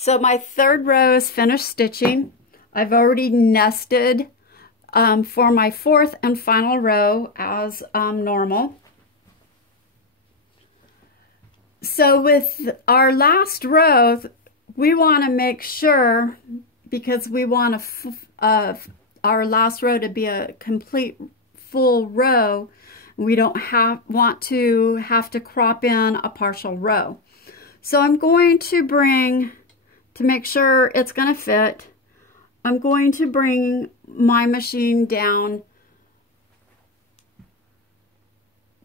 So my third row is finished stitching. I've already nested for my fourth and final row as normal. So with our last row, we want to make sure, because we want our last row to be a complete full row, we don't want to have to crop in a partial row. So I'm going to bring, to make sure it's going to fit, I'm going to bring my machine down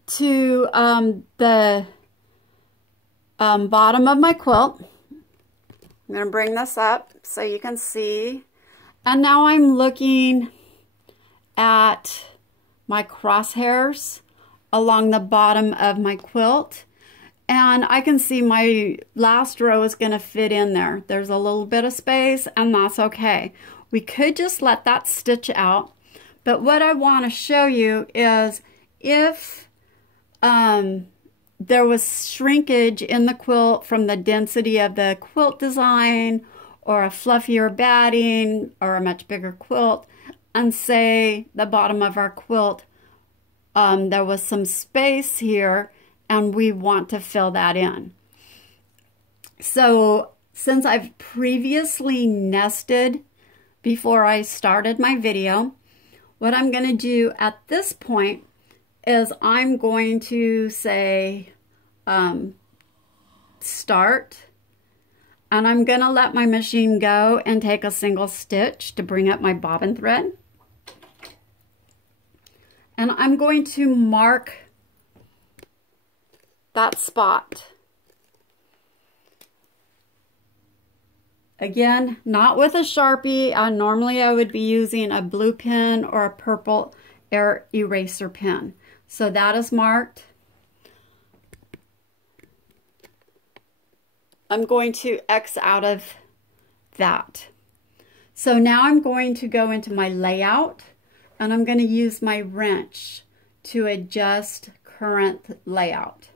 to the bottom of my quilt. I'm going to bring this up so you can see. And now I'm looking at my crosshairs along the bottom of my quilt. And I can see my last row is going to fit in there. There's a little bit of space, and that's okay. We could just let that stitch out. But what I want to show you is if there was shrinkage in the quilt from the density of the quilt design, or a fluffier batting, or a much bigger quilt, and say the bottom of our quilt, there was some space here, and we want to fill that in. So since I've previously nested before I started my video, what I'm going to do at this point is I'm going to say start, and I'm going to let my machine go and take a single stitch to bring up my bobbin thread. And I'm going to mark that spot. Again, not with a Sharpie. Normally I would be using a blue pen or a purple air eraser pen. So that is marked. I'm going to X out of that. So now I'm going to go into my layout, and I'm going to use my wrench to adjust current layout.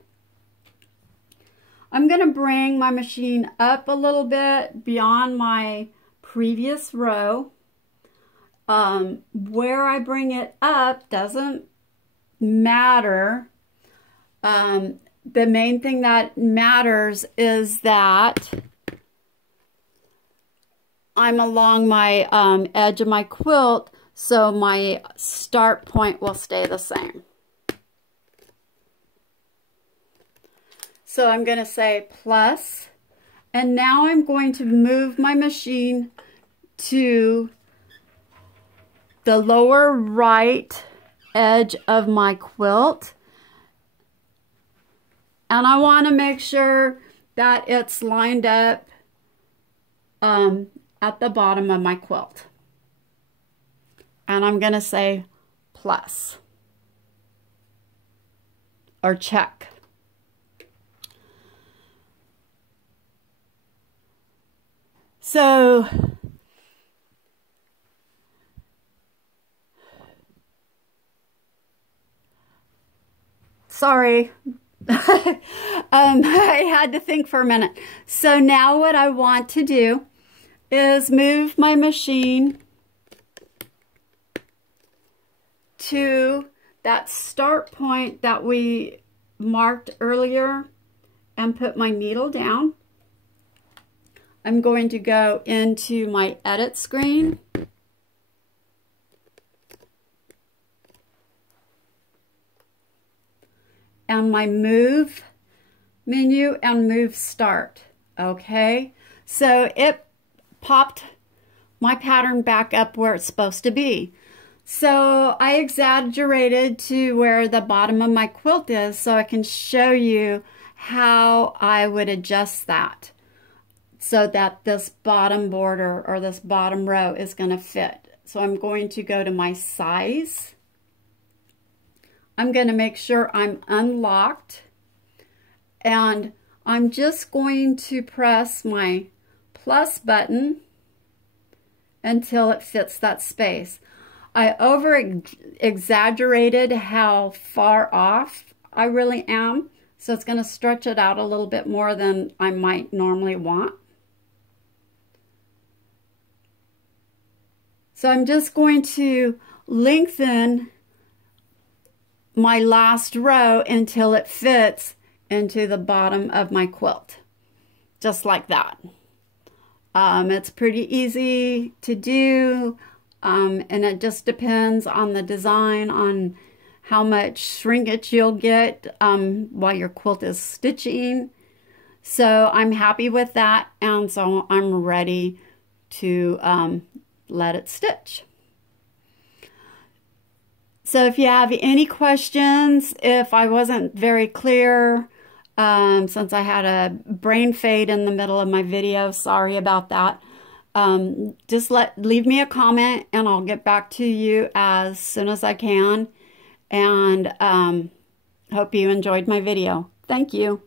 I'm going to bring my machine up a little bit beyond my previous row. Where I bring it up doesn't matter. The main thing that matters is that I'm along my edge of my quilt, so my start point will stay the same. So I'm going to say plus, and now I'm going to move my machine to the lower right edge of my quilt. And I want to make sure that it's lined up at the bottom of my quilt. And I'm going to say plus or check. So sorry. I had to think for a minute. So now what I want to do is move my machine to that start point that we marked earlier and put my needle down. I'm going to go into my edit screen. And my move menu and move start. Okay, so it popped my pattern back up where it's supposed to be. So I exaggerated to where the bottom of my quilt is so I can show you how I would adjust that so that this bottom border or this bottom row is going to fit. So I'm going to go to my size. I'm going to make sure I'm unlocked, and I'm just going to press my plus button until it fits that space. I over-exaggerated how far off I really am, so it's going to stretch it out a little bit more than I might normally want. So I'm just going to lengthen my last row until it fits into the bottom of my quilt, just like that. It's pretty easy to do, and it just depends on the design, on how much shrinkage you'll get while your quilt is stitching. So I'm happy with that, and so I'm ready to let it stitch. So if you have any questions, if I wasn't very clear, since I had a brain fade in the middle of my video, sorry about that. Just leave me a comment and I'll get back to you as soon as I can. And hope you enjoyed my video. Thank you.